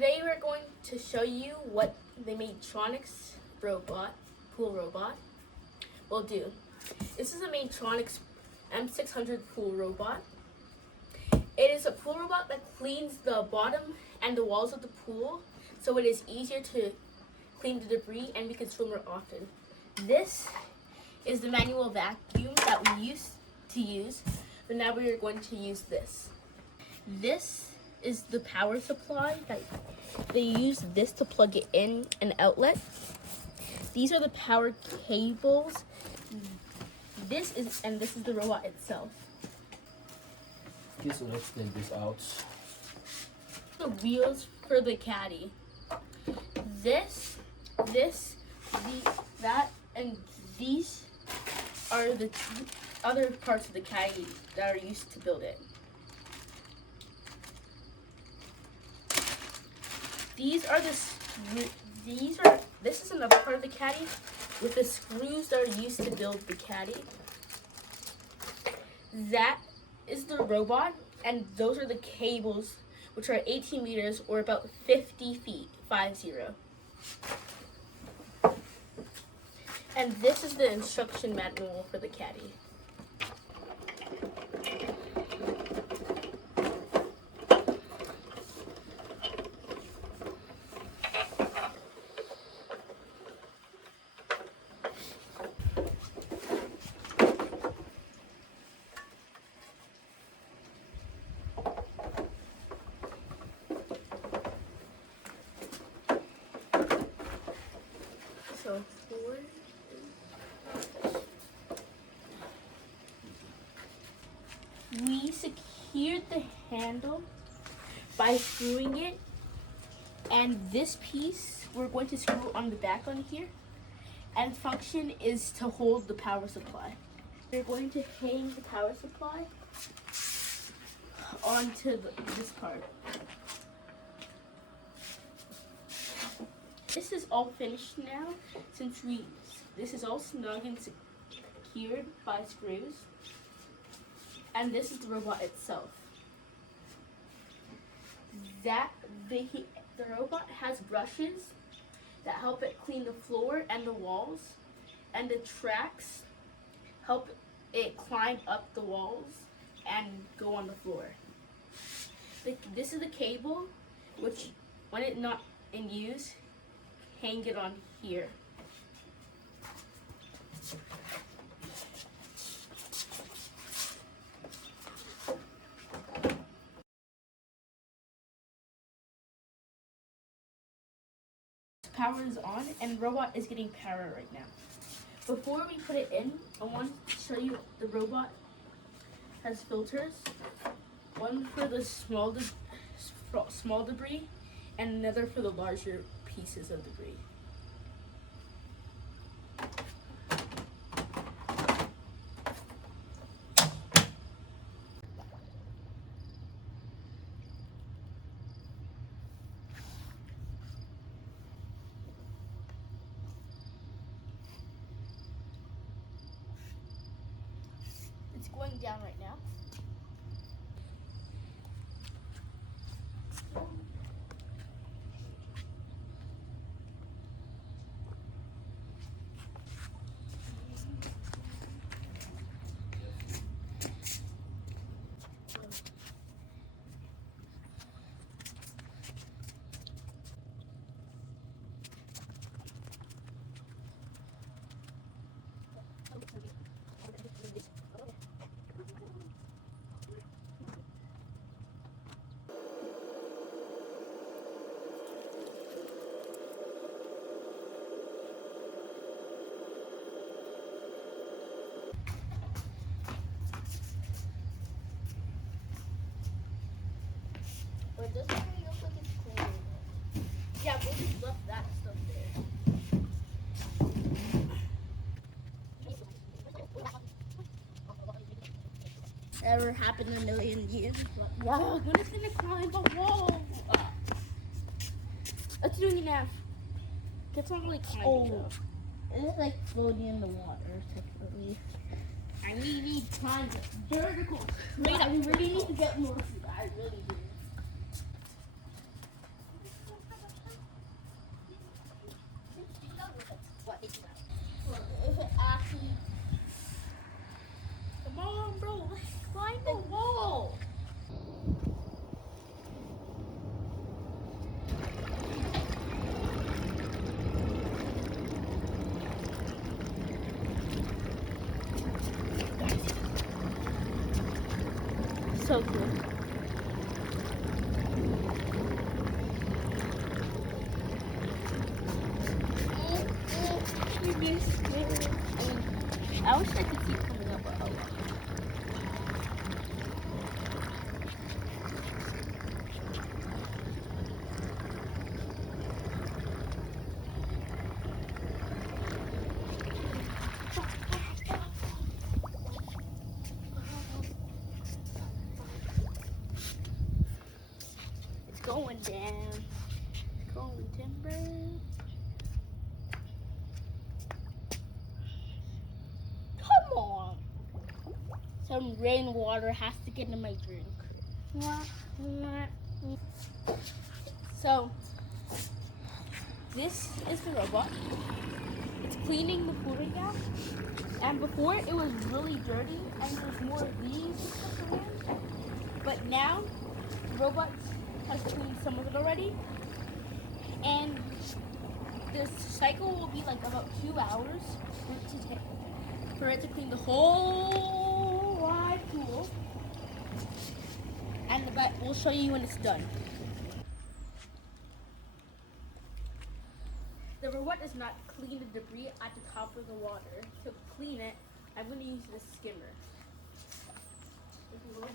Today we're going to show you what the Maytronics Pool Robot will do. This is a Maytronics M600 Pool Robot. It is a pool robot that cleans the bottom and the walls of the pool, so it is easier to clean the debris and we can swim more often. This is the manual vacuum that we used to use, but now we are going to use this. This is the power supply that they use this to plug it in an outlet. These are the power cables. This is the robot itself. Okay, so let's take this out. The wheels for the Caddy. That, and these are the other parts of the Caddy that are used to build it. This is another part of the Caddy with the screws that are used to build the Caddy. That is the robot, and those are the cables, which are 18 meters or about 50 feet, 50. And this is the instruction manual for the Caddy. So we secured the handle by screwing it, and this piece we're going to screw on the back on here, and function is to hold the power supply. We're going to hang the power supply onto this part. This is all finished now, since this is all snug and secured by screws. And this is the robot itself. The robot has brushes that help it clean the floor and the walls, and the tracks help it climb up the walls and go on the floor. This is the cable, which when it's not in use, hang it on here. Power is on and the robot is getting power right now. Before we put it in, I want to show you the robot has filters. One for the small debris and another for the larger pieces of debris. It's going down right now. But it doesn't really look like it's clean. Yeah, we'll just left that stuff there. Never happened in a million years. Wow, when is gonna climb the wall? Let's do it now. It's not really climbing. It's like floating in the water, technically. I need climb vertical. Wait, I really need to get more food. I really do. so cool. I wish I could keep coming up, but oh well. It's going down. It's going timber. Come on. Some rainwater has to get in my drink. So, this is the robot. It's cleaning the pool right now. And before it was really dirty and there's more of these and stuff around. But now, the robot has cleaned some of it already. And the cycle will be like about 2 hours for it to clean the whole wide pool. And we'll show you when it's done. The robot does not clean the debris at the top of the water. To clean it, I'm going to use the skimmer. If you look,